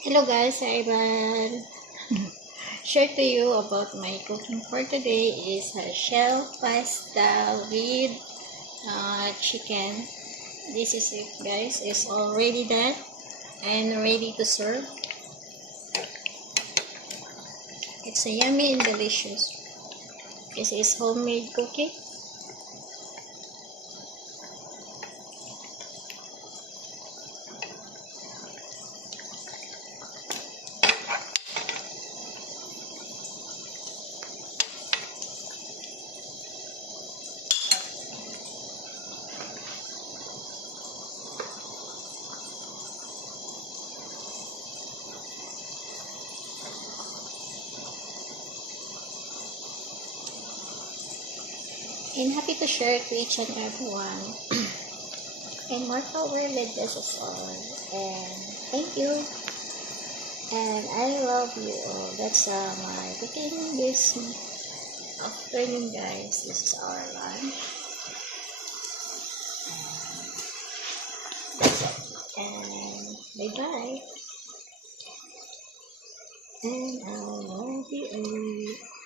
Hello guys, Ivan. Share to you about my cooking for today is a shell pasta with chicken. This is it guys, it's already done and ready to serve. It's a yummy and delicious. This is homemade cooking. And happy to share to each and everyone. And more power, let this is all. And thank you. And I love you all. That's my cooking this afternoon, guys. This is our lunch. And bye bye. And I love you all.